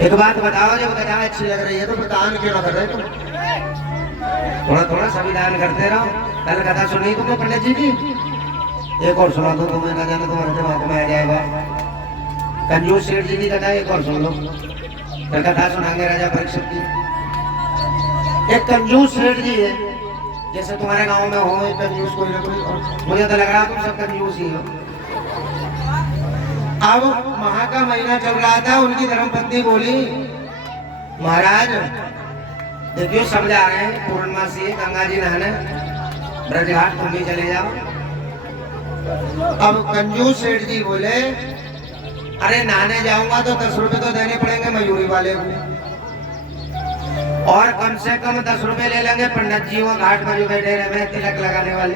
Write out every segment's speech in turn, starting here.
एक बात बताओ, जब कथा अच्छी लग रही है तो दान क्यों ना कर रहे तुम? थोड़ा थोड़ा सभी दान करते रहो। कल कथा सुनी तुमने पंडित जी की, एक और सुना दो तुम्हें, ना जाने तुम्हारे दिमाग में आ जाएगा। कंजूस सेठ जी की कथा एक और सुन लो। कल कथा सुनाएंगे राजा परीक्षित की। एक कंजूस सेठ जी है, जैसे तुम्हारे गांव में हो एक कंजूस कोई ना कोई। मुझे तो लग रहा तुम सब कंजूस ही हो। अब माह का महीना चल रहा था, उनकी धर्मपत्नी बोली, महाराज देखियो सब जा रहे हैं पूर्णमासी है, गंगा जी नहाने, ब्रजघाट तुम भी चले जाओ। अब कंजूस सेठ जी बोले, अरे नहाने जाऊंगा तो 10 रुपए तो देने पड़ेंगे मयूरी वाले को, और कम से कम 10 रुपए ले लेंगे पंडित जी वो घाट पर जो बैठे रहे तिलक लगाने वाले।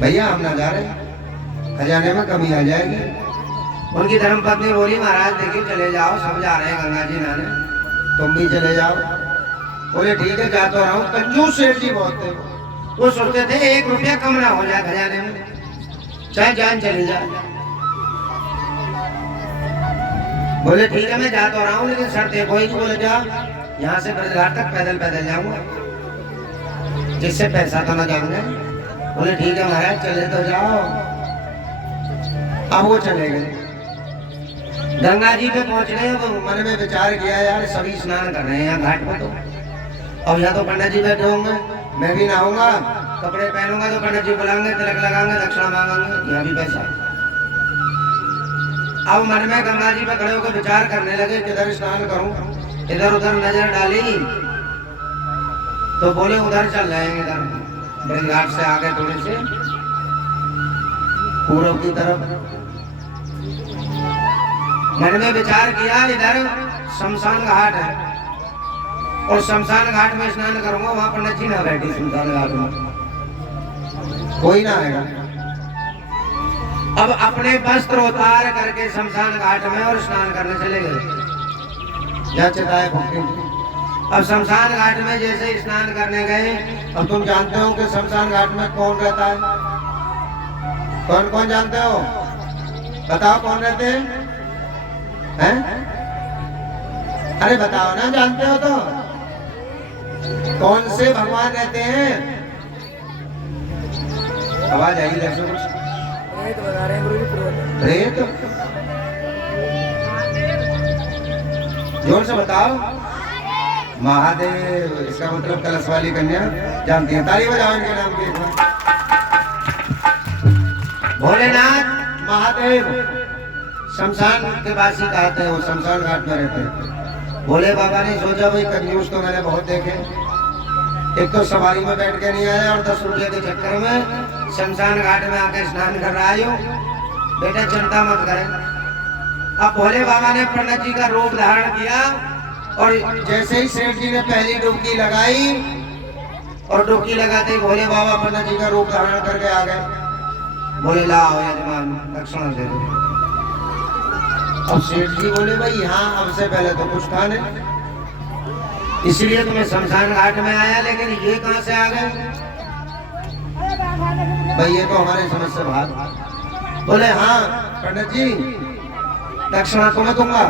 भैया हम ना जा रहे, खजाने में कमी आ जाएगी। उनकी धर्मपत्नी बोली, महाराज देखिए चले जाओ, सब जा रहे हैं गंगा जी नहाने, तुम भी चले जाओ। बोले ठीक है जा तो रहा हूँ। कंजूस सेठ जी बहुत थे, वो सोचते थे 1 रुपया कम ना हो जाए खजाने में, चाहे जान चली जाए। बोले ठीक है मैं जा तो रहा हूँ, लेकिन शर्त एक होगी। बोले क्या? यहाँ से ब्रजघाट तक पैदल पैदल जाऊंगा, जिससे पैसा तो ना जाऊंगा। बोले ठीक है महाराज चले तो जाओ। अब वो चले गए, गंगा जी पे पहुंच गए। मन में विचार किया, यार सभी स्नान कर रहे हैं यहाँ घाट पर, तो अब यहाँ तो पंडित जी बैठे होंगे, मैं भी नहाऊंगा, कपड़े पहनूंगा तो पंडित जी बुलाएंगे, तिलक लगाएंगे, दक्षिणा मांगेंगे, यहाँ भी पैसा। अब मन में गंगा जी पे खड़े होकर विचार करने लगे किधर स्नान करूं। इधर उधर नजर डाली तो बोले उधर चल जाएंगे, इधर ब्रजघाट से आगे थोड़े से पूर्व की तरफ। मन में विचार किया इधर शमशान घाट है, और शमशान घाट में स्नान करूंगा, वहां पंडित जी ना बैठी, शमशान घाट में कोई ना आएगा। अब अपने वस्त्र उतार करके शमशान घाट में और स्नान करने चले गए। अब शमशान घाट में जैसे स्नान करने गए, अब तुम जानते हो कि शमशान घाट में कौन रहता है? कौन कौन जानते हो? बताओ कौन रहते हैं? अरे बताओ ना, जानते हो तो। कौन से भगवान रहते हैं? आवाज आई जैसे कुछ प्रेत। जोर से बताओ। महादेव, इसका मतलब कलश वाली कन्या जानती है, ताली बजाओ इनके नाम की। भोलेनाथ महादेव शमशान के वासी कहते हैं, वो शमशान घाट में रहते हैं। भोले बाबा ने सोचा भाई कंजूस तो मैंने बहुत देखे, एक तो सवारी में बैठ के नहीं आया और 10 रुपये के चक्कर में शमशान घाट में आके स्नान कर रहा है। बेटा चिंता मत करें। अब भोले बाबा ने पंडित जी का रूप धारण किया, और जैसे ही सेठ जी ने पहली डुबकी लगाई, और डुबकी लगाते ही भोले बाबा पंडित जी का रूप धारण करके आ गए। बोले लाओ यजमान दक्षिणा दे दो। अब सेठ जी बोले भाई यहाँ हमसे पहले तो कुछ था नहीं, इसलिए तुम्हें शमशान घाट में आया, लेकिन ये कहां से आ गए? भाई ये तो हमारे समझ से बाहर। बोले हाँ पंडित जी दक्षिणा तो मैं दूंगा।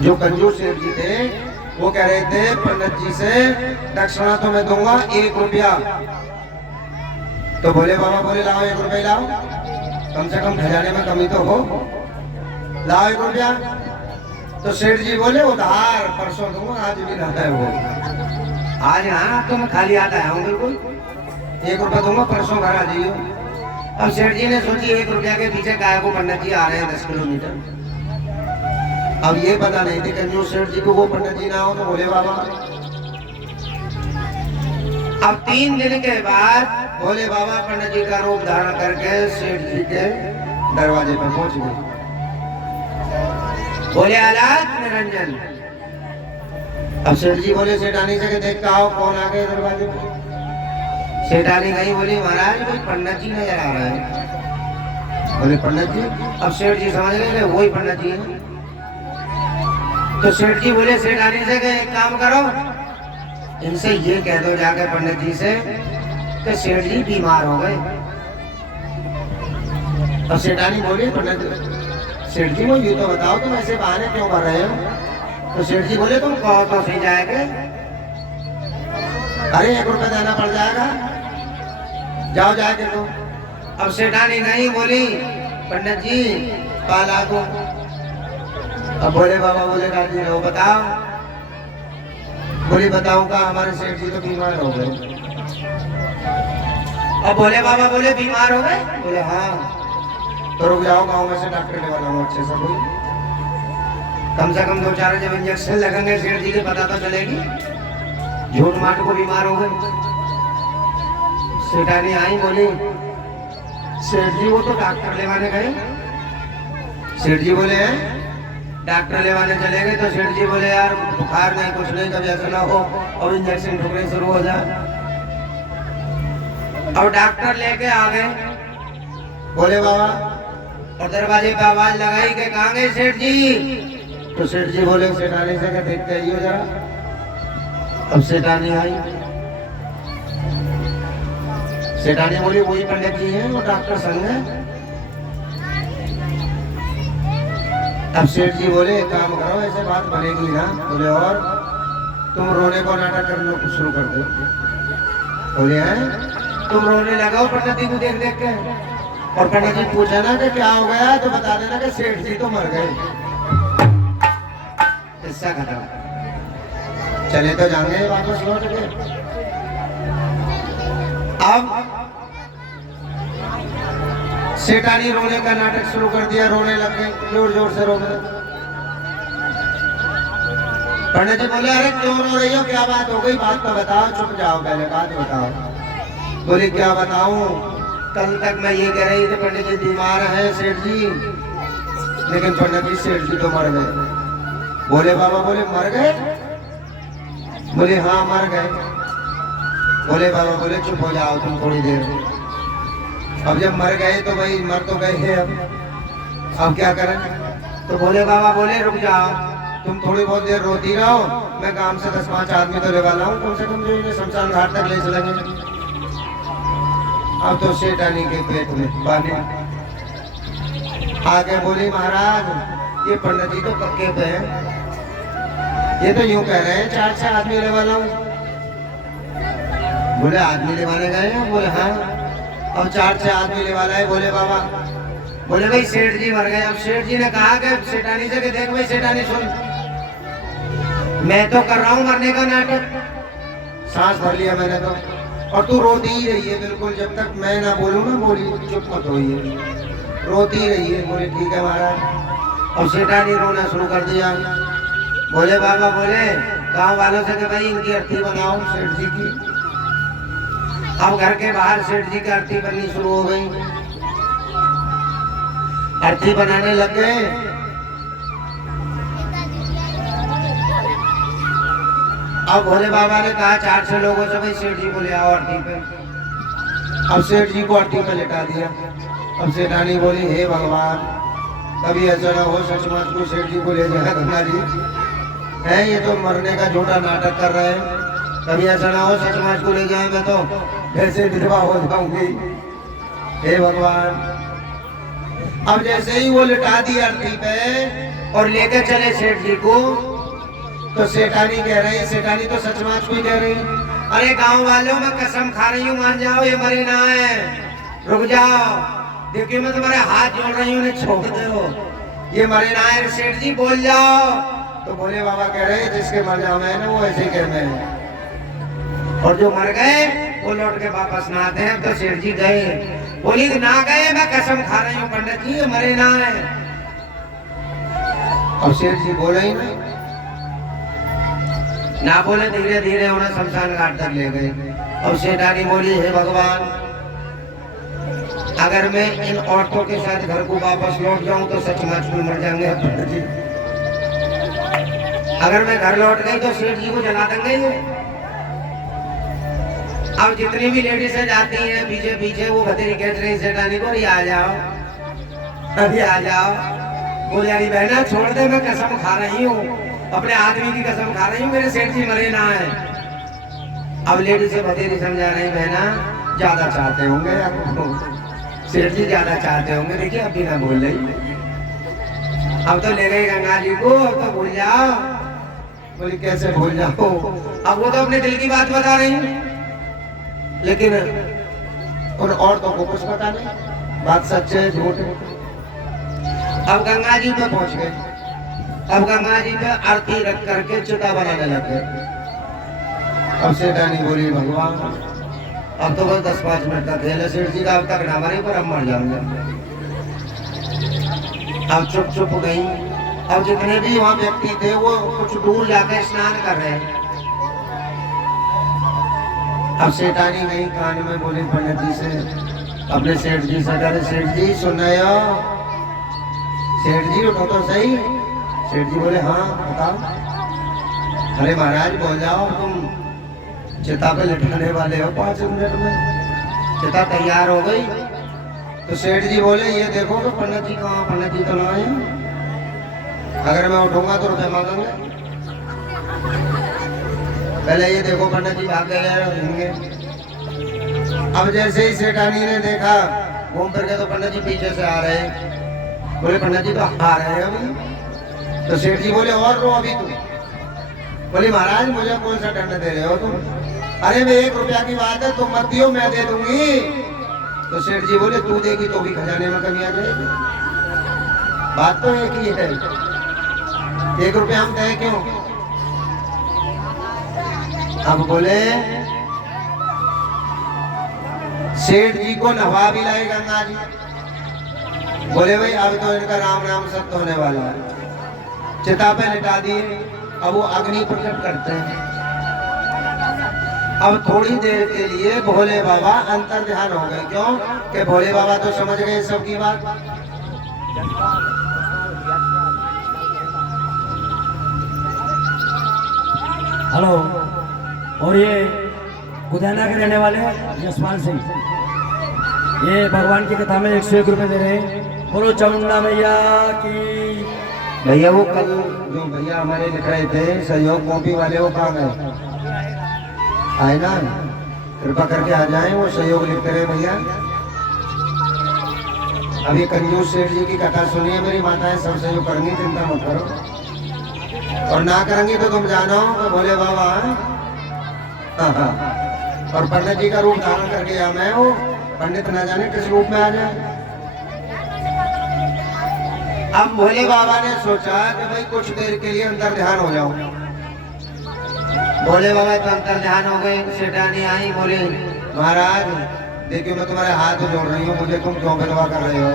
जो कंजूस सेठ जी थे वो कह रहे थे पंडित जी से दक्षिणा तो मैं दूंगा 1 रुपया। तो भोले बाबा बोले लाओ 1 रुपया लाओ, कम से कम खजाने में कमी तो हो, लाओ 1 रुपया। तो सेठ जी बोले उधार परसों दूंगा, आज भी रहता है वो। आज हाँ तो मैं खाली आता हूँ, बिल्कुल 1 रुपया दूंगा, परसों घर आ जाइए। अब सेठ जी ने सोची 1 रुपया के पीछे गाय को पंडित जी आ रहे हैं 10 किलोमीटर। अब ये पता नहीं थी कंजूस सेठ जी को वो पंडित जी ना हो तो भोले बाबा। अब 3 दिन के बाद भोले बाबा पंडित जी का रूप धारण करके सेठ जी के दरवाजे पर पहुंच गए। बोले आलात निरंजन। अब सेठ जी बोले सेठानी से देखता आओ कौन आ गए दरवाजे पर। सेठानी गई, बोली महाराज कोई पंडित जी नजर आ रहा है। बोले पंडित जी? अब सेठ जी समझ गए वही पंडित जी है। तो सेठ जी बोले सेठानी से एक काम करो, इनसे ये कह दो जाके पंडित जी से कि सेठ जी बीमार हो गए। अब सेठानी बोली पंडित सेठ जी मुझे तो बताओ तुम ऐसे बहाने क्यों कर रहे हो? तो सेठ जी बोले तुम कहो तो सही जाएंगे। अरे 1 रुपया देना पड़ जाएगा, जाओ जाके तो। अब सेठानी नहीं बोली पंडित जी पाला को। अब भोले बाबा बोले राजी रहो, बताओ। बोली बताऊंगा, हमारे सेठ जी तो बीमार हो गए। अब भोले बाबा बोले बीमार हो गए? बोले हाँ। तो रुक जाओ, गांव में से डॉक्टर के वाला हूँ अच्छे से, कोई कम से कम 2-4 जब इंजेक्शन लगेंगे सेठ जी के पता तो चलेगी झूठ माट को बीमार हो गए। सेठानी आई बोली सेठ जी वो तो डॉक्टर लेवाने गए। सेठ जी बोले हैं डॉक्टर लेवाने चले गए। तो सेठ जी बोले यार बुखार नहीं कुछ नहीं, कभी ऐसा ना हो और इंजेक्शन ठुकने शुरू हो जाए। अब डॉक्टर लेके आ गए भोले बाबा और दरवाजे पे आवाज लगाई कि कहाँ गए सेठ जी? तो सेठ जी बोले सेठानी से क्या देखते ही हो जरा। अब सेठानी आई, सेठानी बोली वही पंडित जी हैं, वो डॉक्टर संग है। अब सेठ जी बोले एक काम करो, ऐसे बात बनेगी ना। बोले और तुम रोने को नाटक करना शुरू कर दो। बोले हैं तुम रोने लगाओ पंडित जी को देख देख के। और पंडित जी पूछा ना कि क्या हो गया, तो बता देना कि सेठ जी तो मर गए। किस्सा खत्म। चले तो जाएंगे वापस लौट के। अब सेठानी रोने का नाटक शुरू कर दिया, रोने लग गए, जोर जोर से रो गए। पंडित जी बोले अरे क्यों रो रही हो, क्या बात हो गई, बात तो बताओ। चुप जाओ पहले, बात बताओ। बोले क्या बताऊं, कल तक मैं ये कह रही थी पंडित जी बीमार है सेठ जी, लेकिन पंडित जी सेठ जी तो मर गए। बोले बाबा बोले मर गए? बोले हाँ मर गए। बोले बाबा बोले चुप हो जाओ तुम थोड़ी देर। अब जब मर गए तो भाई मर तो गए हैं, अब क्या करें? तो भोले बाबा बोले रुक जाओ, तुम थोड़ी बहुत देर रोती रहो, मैं काम से 10-5 आदमी तो लेवा लाऊं कम से कम, जो इन्हें शमशान घाट तक ले चलेंगे। अब तो सेठानी के पेट में बाने आगे बोली महाराज ये पंडित जी तो पक्के पे हैं, ये तो यूं कह रहे हैं 4-6 आदमी लेवा लाऊं। बोले आदमी लेवाने गए हैं? बोले हाँ। अब 4-6 आदमी लेवा लाए भोले बाबा। बोले भाई सेठ जी मर गए। अब सेठ जी ने कहा कि सेठानी से कि देख भाई सेठानी सुन, मैं तो कर रहा हूँ मरने का नाटक, सांस भर लिया मैंने तो, और तू रोती ही रही है बिल्कुल, जब तक मैं ना बोलूँ ना बोली चुप मत होइए, रोती रही है। बोले ठीक है महाराज। और सेठानी रोना शुरू कर दिया। भोले बाबा बोले गांव वालों से कि भाई इनकी अर्थी बनाओ सेठ जी की। अब घर के बाहर सेठ जी की अर्थी बननी शुरू हो गई, अर्थी बनाने लग गए। अब भोले बाबा ने कहा 4-6 लोगों से भाई सेठ जी को ले आओ अर्थी पे। अब सेठ जी को अर्थी पे लेटा दिया। अब सेठानी बोली हे भगवान कभी ऐसा ना हो सचमुच को सेठ जी को ले जाए गंगा जी है, ये तो मरने का झूठा नाटक कर रहे हैं, कभी ऐसा ना हो सचमुच को ले जाए, मैं तो वैसे विधवा हो जाऊंगी, हे भगवान। अब जैसे ही वो लिटा दी अर्थी पे और लेकर चले सेठ जी को, तो सेठानी कह रही, सेठानी तो सचमुच को ही कह रही, अरे गांव वालों मैं कसम खा रही हूँ मान जाओ ये मरे ना है, रुक जाओ, देखिए मैं तुम्हारे हाथ जोड़ रही हूँ, छोड़ दो, ये मरे ना है, सेठ जी बोल जाओ। तो भोले बाबा कह रहे जिसके मर जाओ मैं ना वो ऐसे ही कहते हैं, और जो मर गए वो लौट के वापस ना आते हैं। तो सेठ जी गए, बोली ना गए मैं कसम खा रही हूँ पंडित जी ये मरे ना है। अब सेठ जी बोले ही नहीं, ना बोले, धीरे धीरे उन्हें शमशान घाट तक ले गए। अब सेठानी बोली हे भगवान अगर मैं इन औरतों के साथ घर को वापस लौट जाऊं तो सचमुच में मर जाएंगे पंडित जी, अगर मैं घर लौट गई तो सेठ जी को जला देंगे ये। अब जितनी भी लेडीज जाती हैं पीछे पीछे वो भतेरी कहते रही सेठानी को अभी आ जाओ, अभी आ जाओ। बोले अरे बहना छोड़ दे, मैं कसम खा रही हूँ, अपने आदमी की कसम खा रही हूँ, मेरे सेठ जी मरे ना है। अब लेडीज से भतेरी समझा रही बहना ज्यादा चाहते होंगे आपको, सेठ जी ज्यादा चाहते होंगे, देखिए अभी ना बोल रही। अब तो ले गए गंगा जी को, अब तो भूल जाओ। बोली कैसे भूल जाओ, अब वो तो अपने दिल की बात बता रही हैं, लेकिन उन औरतों को कुछ पता नहीं बात सच है झूठ है। अब गंगा जी पे पहुंच गए, अब गंगा जी पे आरती रख करके चिता बनाने लग गए। अब सेठानी बोली भगवान अब तो बस 10-5 मिनट का खेल है सेठ जी का, अब तक ना मरे पर अब मर जाऊंगा। अब चुप चुप गई। अब जितने भी वहां व्यक्ति थे वो कुछ दूर जाकर स्नान कर रहे हैं। अब सेठानी गई कान में बोली पंडित जी से, अपने सेठ जी से, अरे सेठ जी सुन रहे हो? सेठ जी उठो तो सही। सेठ जी बोले हाँ बताओ। अरे महाराज बोल जाओ, तुम चिता पे लिटाने वाले हो 5 मिनट में, चिता तैयार हो गई। तो सेठ जी बोले ये देखो तो पंडित जी कहाँ, पंडित जी तो ना है, अगर मैं उठूंगा तो रुपये मांगेंगे। पहले ये देखो पंडित जी भाग गए। अब जैसे ही सेठानी ने देखा घूम करके तो पंडित जी पीछे से आ रहे। बोले पंडित जी तो आ रहे हैं अभी। तो सेठ जी बोले और रो अभी तुम। बोले महाराज मुझे कौन सा दंड दे रहे हो तुम? अरे मैं 1 रुपया की बात है, तुम मत दियो मैं दे दूंगी। तो सेठ जी बोले तू देगी तो भी खजाने में कमी आ जाएगी, बात तो एक ही है, 1 रुपया हम दे क्यों? अब बोले सेठ जी को नवा भी लाए गंगा जी। बोले भाई अब तो इनका राम नाम सत्य होने वाला है। चिता पे लिटा दिए, अब वो अग्नि प्रकट करते हैं। अब थोड़ी देर के लिए भोले बाबा अंतर ध्यान हो गए। क्यों? कि भोले बाबा तो समझ गए सबकी बात। हेलो, और ये गुदाना के रहने वाले यशपाल सिंह, ये भगवान की कथा में 101 रुपए दे रहे हैं। बोलो चामुंडा मैया की। भैया वो कल जो भैया हमारे लिख रहे थे सहयोग कॉपी वाले, वो कहाँ गए? आए ना, कृपा करके आ जाएं, वो सहयोग लिखते रहे भैया। अभी कंजूस सेठ जी की कथा सुनिए मेरी माताएं, सब सहयोग करेंगी, चिंता मत करो। और ना करेंगी तो तुम जानो तो भोले बाबा। हाँ। और पंडित जी का रूप धारण करके आ मैं वो पंडित ना जाने किस रूप में आ जाए। अब भोले बाबा ने सोचा कि भाई कुछ देर के लिए अंतर ध्यान हो जाऊं। भोले बाबा तो अंतर ध्यान हो गए। सेठानी आई, बोले महाराज देखिए मैं तुम्हारे हाथ जोड़ रही हूँ, मुझे तुम क्यों विधवा कर रहे हो?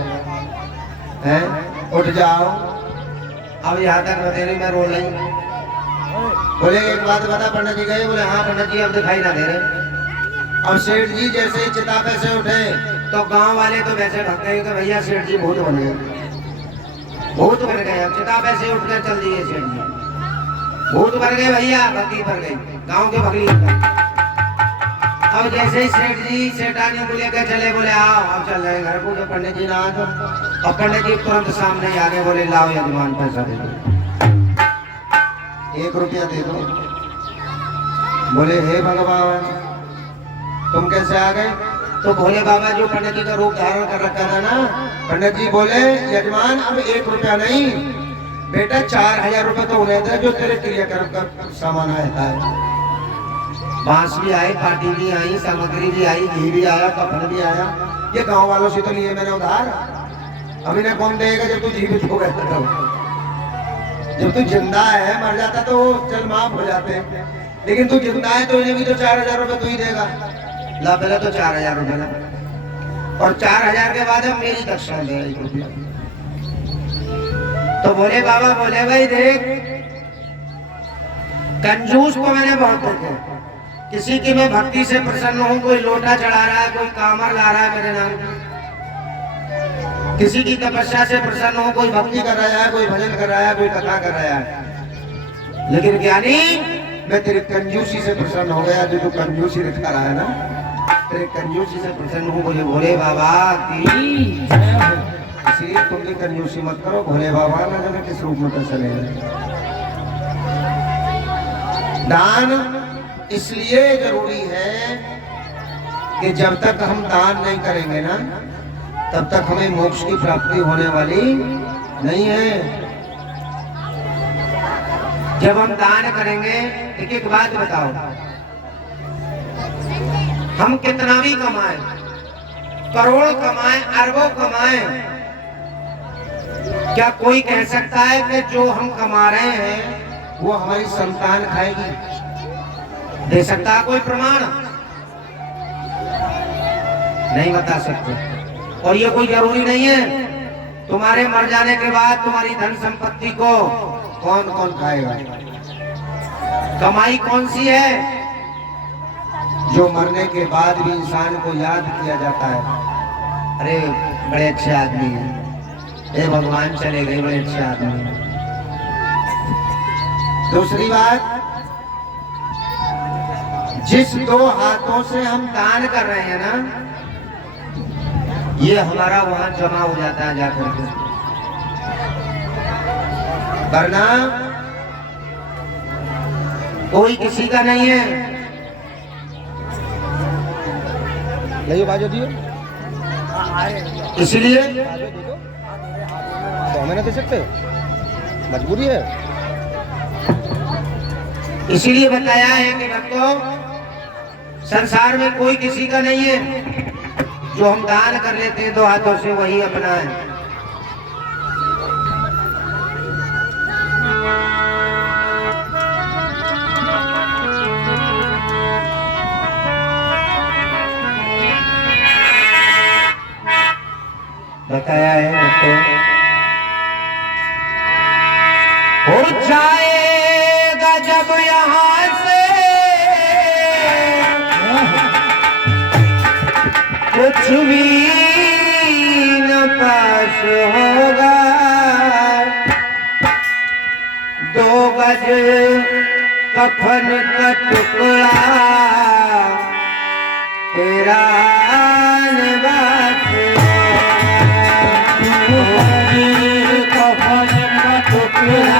हैं? उठ जाओ। अब यहाँ तक बतेरी में रो रही। बोले एक बात बता पंडित जी गए? बोले हाँ पंडित जी अब दिखाई ना दे रहे। अब सेठ जी जैसे ही चिता पे से उठे तो गांव वाले तो वैसे भाग गए कि भैया सेठ जी भूत बन गए, भूत बन गए। अब चिता पे से उठकर चल दिए सेठ जी, भूत बन गए भैया, भक्ति पर गई गांव के भगली। अब जैसे ही सेठ जी सेठानी को लेकर चले, बोले आओ अब चल रहे घर को। तो पंडित जी ना आ तो और पंडित जी तुरंत सामने ही आगे, बोले लाओ यजमान पैसा दे दो, 1 रुपया दे दो। बोले हे भगवान तुम कैसे आ गए? तो भोले बाबा जो पंडित जी का रूप धारण कर रखा था ना, पंडित जी बोले यजमान अब 1 रुपया नहीं बेटा 4000 रुपये तो उन्हें दे जो तेरे क्रियाक्रम का सामान आया है। बांस भी आए, पार्टी भी आई, सामग्री भी आई, घी भी आया, कफन भी आया। ये गांव वालों से तो लिए मैंने उधार। अभी ना कौन देगा जब तू जीवित हो गया था। जब तू जिंदा है, मर जाता तो चल माफ हो जाते, लेकिन तू जिंदा है तो इन्हें भी तो 4000 रुपये तू ही देगा। ला पहले तो 4000 रुपये ला, और 4000 के बाद हम मेरी दक्षिणा दे 1 रुपया। तो बोले बाबा बोले भाई देख कंजूस को मैंने बहुत देखे, किसी की मैं भक्ति से प्रसन्न हूँ, कोई लोटा चढ़ा रहा है, कोई कामर ला रहा है मेरे नाम, किसी की तपस्या से प्रसन्न हूँ, कोई भक्ति कर रहा है, कोई भजन कर रहा है, कोई कथा कर रहा है। लेकिन ज्ञानी मैं तेरी कंजूसी से प्रसन्न हो गया, जो तू कंजूसी दिखा रहा है ना, तेरे कंजूसी से प्रसन्न हूँ। बोले भोले बाबा की इसलिए तुम भी कंजूसी मत करो, भोले बाबा ना जाने किस रूप में पैसा ले रहे। दान इसलिए जरूरी है कि जब तक हम दान नहीं करेंगे ना, तब तक हमें मोक्ष की प्राप्ति होने वाली नहीं है। जब हम दान करेंगे, एक एक बात बताओ, हम कितना भी कमाएं, करोड़ कमाएं, अरबों कमाएं, क्या कोई कह सकता है कि जो हम कमा रहे हैं वो हमारी संतान खाएगी? दे सकता है कोई प्रमाण? नहीं बता सकते। और ये कोई जरूरी नहीं है तुम्हारे मर जाने के बाद तुम्हारी धन संपत्ति को कौन कौन खाएगा। कमाई कौन सी है जो मरने के बाद भी इंसान को याद किया जाता है, अरे बड़े अच्छे आदमी हैं, हे भगवान चले गए, बड़े अच्छे आदमी हैं। दूसरी बात, जिस दो हाथों से हम दान कर रहे हैं ना, ये हमारा वहां जमा हो जाता है जाकर के, वरना कोई किसी का नहीं है। नहीं बाजू दियो, इसलिए तो हमें ना दे सकते, मजबूरी है। इसीलिए बताया है कि भक्तों, संसार में कोई किसी का नहीं है। जो हम दान कर लेते हैं दो हाथों से, वही अपना है। बताया है भक्तों, हो जाएगा जब यहाँ से कुछ भी न पास होगा, 2 गज कफन का टुकड़ा तेरा निवास होगा। कफन का टुकड़ा